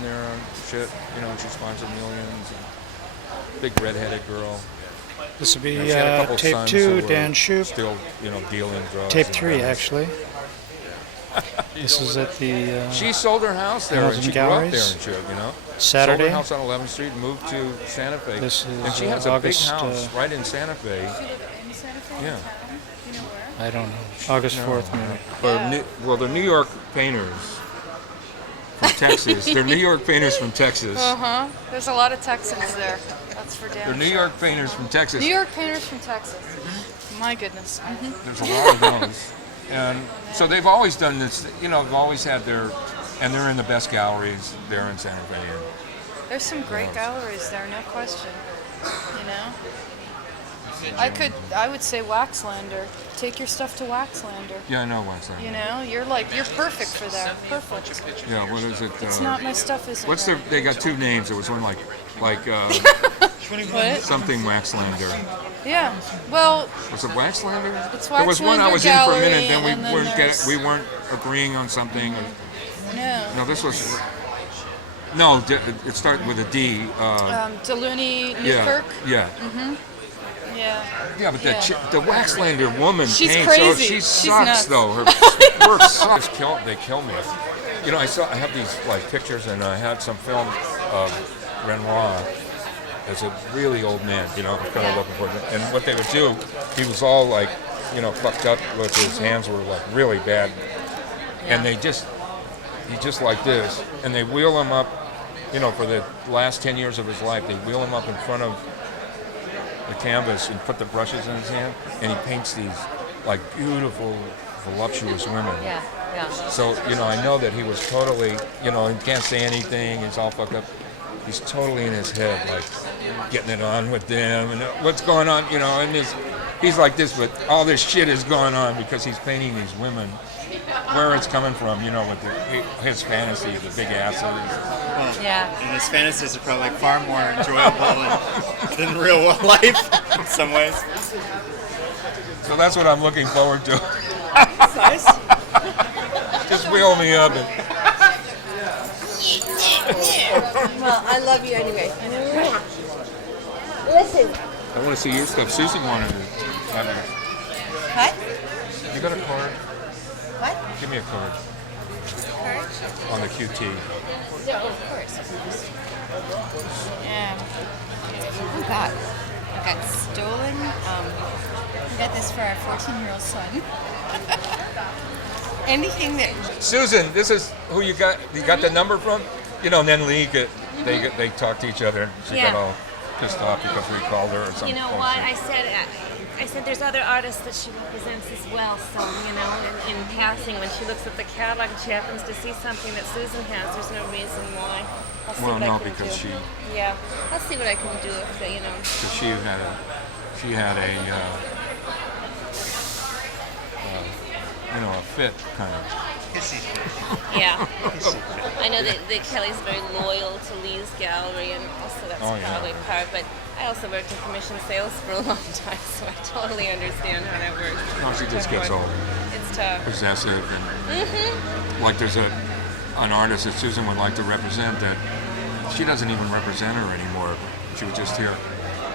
there and shit. And she sponsored millions. And big redheaded girl. This would be She had a couple tape sons 2, who Dan were Shupe. still, dealing drugs. Tape in 3, Venice. actually. This is at the She sold her house there, Hamilton and she grew up there Galleries. and shit. Saturday. Sold her house on 11th Street, moved to Santa Fe. This is, and she has a August, big house right in Santa Fe. She lived in Santa Fe Yeah. town. Do you know where? I don't know. August 4th, maybe. Well, they're New York painters from Texas. They're New York painters from Texas. There's a lot of Texans there. That's for damn They're New sure. York painters from Texas. New York painters from Texas. My goodness. There's a lot of those. And so they've always done this, they've always had and they're in the best galleries there in Santa Fe. There's some great galleries there, no question. I would say Waxlander. Take your stuff to Waxlander. Yeah, I know what's that. You're perfect for that. Perfect. Yeah, what is it? It's not my stuff, isn't What's it? they got two names. There was one like What? something Waxlander. Yeah. Well, Was it Waxlander? It's There was one I Waxlander was in for a minute, Gallery, then and then there's- we weren't agreeing on something. no. No, this was. No, it started with a D. Deluni Yeah, Newkirk. yeah. Yeah. Yeah, but Yeah. the Waxlander woman She's paints. crazy. Oh, she She's sucks nuts. though. Her work sucks. They kill me. I have these pictures, and I had some film of Renoir as a really old man. I'm kind of looking for it. And what they would do, he was all fucked up with his hands were really bad, and he just like this, and they wheel him up. For the last 10 years of his life, they wheel him up in front of the canvas and put the brushes in his hand, and he paints these beautiful, voluptuous women. Yeah, yeah. So, I know that he was totally, he can't say anything, he's all fucked up. He's totally in his head, getting it on with them, and what's going on, and he's like this, but all this shit is going on because he's painting these women. Where it's coming from, with his fantasy, the big asses. Yeah. And his fantasies are probably far more enjoyable than real life in some ways. So that's what I'm looking forward to. Nice. Just wheel me up. Well, I love you anyway. Listen. I want to see your stuff. Susan wanted it. What? You got a card? What? Give me a card on the QT. No, of course. Yeah. Oh God. I got stolen. We got this for our 14-year-old son. Anything that. Susan, this is who you got. You got the number from? And then Lee, they talked to each other. She got all pissed off because we called her or something. You know what? I said there's other artists that she represents as well. So, in passing, when she looks at the catalog and she happens to see something that Susan has, there's no reason why. I'll see Well, what I no, can because do. she Yeah, I'll see what I can do if they, because she had a a fit kind of. Yeah. I know that Kelly's very loyal to Lee's gallery, and also that's probably part. But I also worked in commission sales for a long time, so I totally understand how that works. No, she just gets all It's tough. possessive and like there's an artist that Susan would like to represent that she doesn't even represent her anymore. She was just here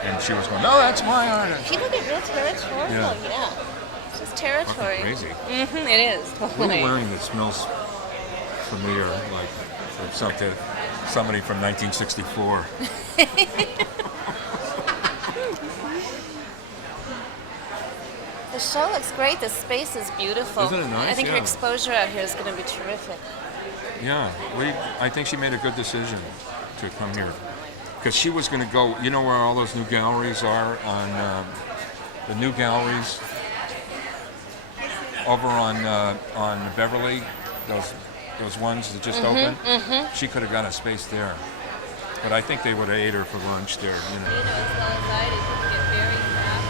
and she was going, no, that's my artist. People get real territorial, yeah. It's just territory. Fucking crazy. It is. What are Totally. you wearing that smells familiar, like somebody from 1964? The show looks great. The space is beautiful. Isn't it nice? I think her Yeah. exposure out here is going to be terrific. Yeah, I think she made a good decision to come here. Because she was going to go, where all those new galleries are on the new galleries over on Beverly, those ones that just opened. She could have got a space there, but I think they would have ate her for lunch there. As well as I do, people get very fast.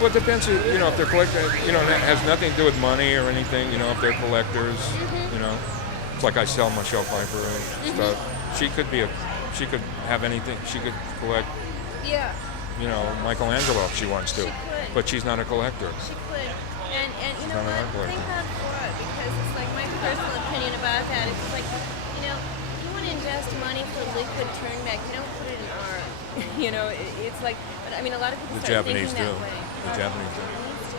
Well, it depends. If they're collectors, that has nothing to do with money or anything. If they're collectors, it's like I sell Michelle Pfeiffer and stuff. She could have anything. She could collect. Yeah. Michelangelo if she wants to, She could. but she's not a collector. She could. And you She's know not an art what? collector. Thank God for it, because it's like my personal opinion about that. It's like, money for liquid turnback, you don't put it in art. You know, it's like, but I mean, a lot of people The start Japanese thinking do. that way. The Japanese do.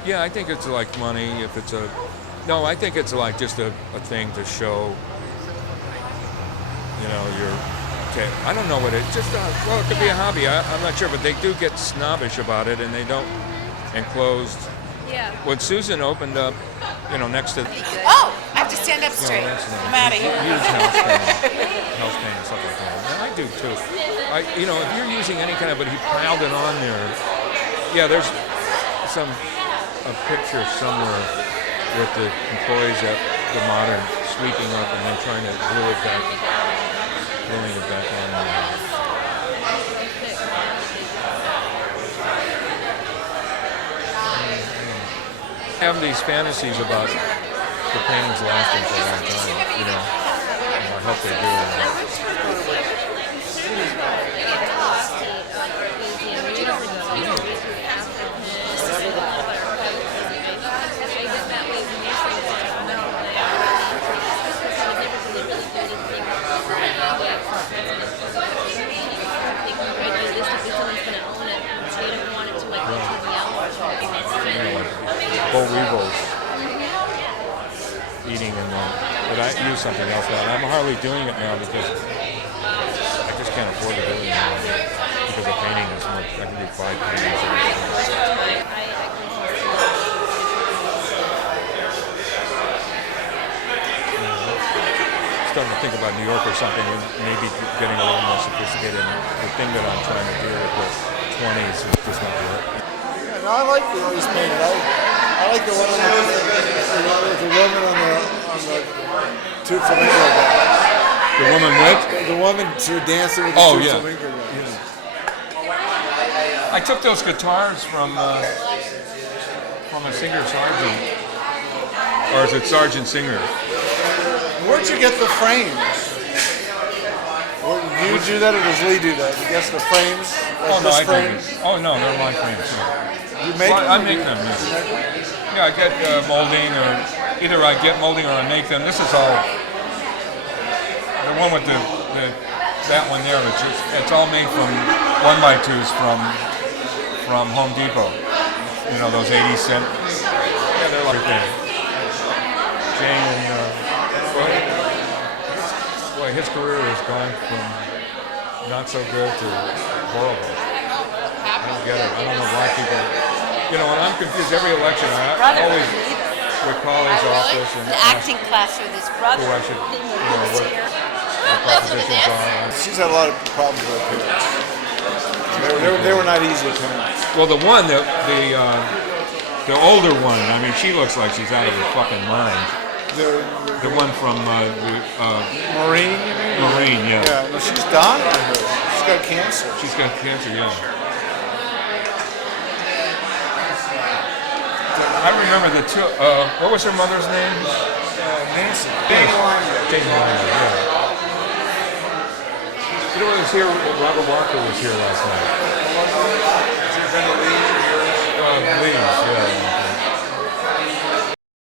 Yeah, I think it's like money. If it's a, no, I think it's like just a thing to show. You know, your. I don't know what it. Just well, it could be a hobby. I'm not sure, but they do get snobbish about it, and they don't enclosed. Yeah. When Susan opened up, you know, next to. Oh, I have to stand up You know, straight. that's nice. I'm out of here. Huge house paint and stuff like that. And I do too. You know, if you're using any kind of, but he piled it on there. Yeah, there's a picture somewhere with the employees at the Modern sweeping up and then trying to glue it back, gluing it back on. I have these fantasies about the paintings lasting for a long time, you know. And I hope they do. Bo Revo's eating and but I use something else now. I'm hardly doing it now because I just can't afford to do it anymore because the painting is much. I can do 5 paintings. Starting to think about New York or something and maybe getting a little more sophisticated. The thing that I'm trying to do with the 20s is just not work. No, I like the one he's painted. I like the one with the woman on the two flamingo guy. The woman with? The woman dancing with the two flamingo guys. I took those guitars from a singer sergeant, or is it Sergeant Singer? Where'd you get the frames? Do you do that or does Lee do that? You guess the frames? Like this frame? Oh no, they're my frames. You make I make them. Yeah, I get molding, or either I get molding or I make them. This is all the one with that one there. It's all made from 1x2s from Home Depot. You know those 80-cent. Yeah, they're like that. Jane and boy, his career has gone from not so good to horrible. I don't get it. I don't know why people. You know, when I'm confused every election, I always would call his office and The ask acting class with his brother. who I should, you know, what propositions are. She's had a lot of problems with her parents. They were not easy parents. Well, the one, the older one, I mean, she looks like she's out of her fucking mind. The one from Maureen, you mean? Maureen, yeah. Yeah, no, she's dying. She's got cancer. She's got cancer, yeah. I remember the two. What was her mother's name? Nancy. Jane Winder, yeah. You know, was here. Robert Walker was here last night. Leeds, yeah.